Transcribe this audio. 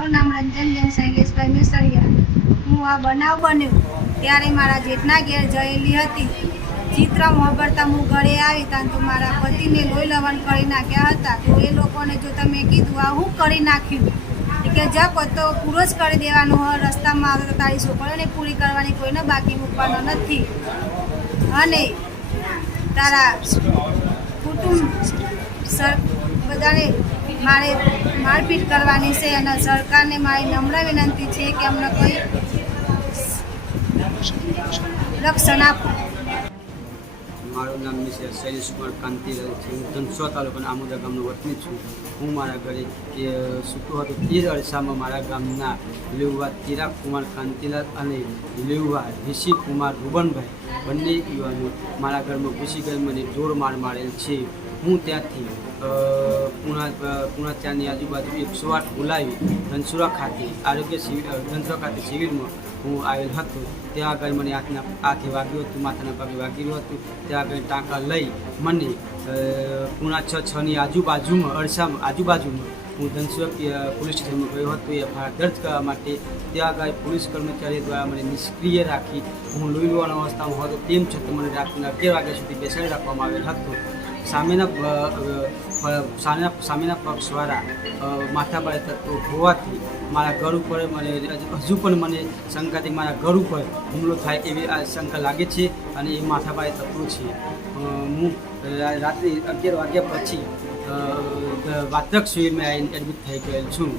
મારું નામ રંજનબેન શૈલેષભાઈ મેસળિયા। હું આ બનાવ બન્યો ત્યારે મારા જેઠના ઘેર જયેલી હતી। ચિત્ર મોહબરતા હું ઘરે આવી ત્યાં તો મારા પતિને લોહી લવણ કરી નાખ્યા હતા। તો એ લોકોને જો તમે કીધું આ હું કરી નાખ્યું કે જા પતો પૂરો જ કરી દેવાનો હોય, રસ્તામાં આવે તો તારી છોકરીઓને પૂરી કરવાની, કોઈને બાકી મૂકવાનો નથી અને તારા કુટુંબ બધાને મારે મારપીટ કરવાની છે અને સરકારને મારી નમ્ર વિનંતી છે કે અમને કોઈ રક્ષણ આપો। મારું નામ મિસેસ શૈલેષ કુમાર કાંતિલાલ છે। હું ધનસુરા તાલુકાના આમોદા ગામનો વતની છું। હું મારા ઘરે સૂતું હતું તે જ અરસામાં મારા ગામના લેઉવા ચિરાગ કુમાર કાંતિલાલ અને લેઉવા ઋષિ કુમાર રૂબનભાઈ બંને યુવાનો મારા ઘરમાં ઘૂસી ગઈ મને જોર માર મારેલ છે। હું ત્યાંથી પૂણા ત્યાંની આજુબાજુ 108 બોલાવી ધનસુરા ખાતે ધનસુરા ખાતે સિવિલમાં હું આવેલ હતો। ત્યાં આગળ મને હાથે વાગ્યું હતું, માથાના પગે વાગેલું હતું। ત્યાં આગળ ટાંકા લઈ મને પૂણા 6:06ની આજુબાજુમાં હું ધનસુરા પોલીસ સ્ટેશનમાં ગયો હતો FIR દર્જ કરવા માટે। ત્યાં આગળ પોલીસ કર્મચારી દ્વારા મને નિષ્ક્રિય રાખી હું લોહી લેવાની અવસ્થામાં હતો, તેમ છતાં મને રાત્રિના 11 વાગ્યા સુધી બેસાડી રાખવામાં આવેલ હતો। સામેના પક્ષવાળા માથાભારે તત્વો હોવાથી મારા ઘર ઉપર હજુ પણ મને શંકાથી મારા ઘર ઉપર હુમલો થાય એવી આ શંકા લાગે છે અને એ માથાભારે તત્વો છે। હું રાત્રે 11 વાગ્યા પછી વાત્રક શિબિરમાં આવીને એડમિટ થઈ ગયેલ છું।